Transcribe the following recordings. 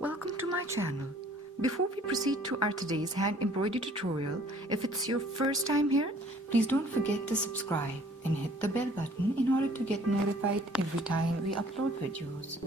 Welcome to my channel. Before we proceed to our today's hand embroidery tutorial, if it's your first time here, please don't forget to subscribe and hit the bell button in order to get notified every time we upload videos.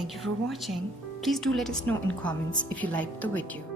Thank you for watching. Please do let us know in comments if you liked the video.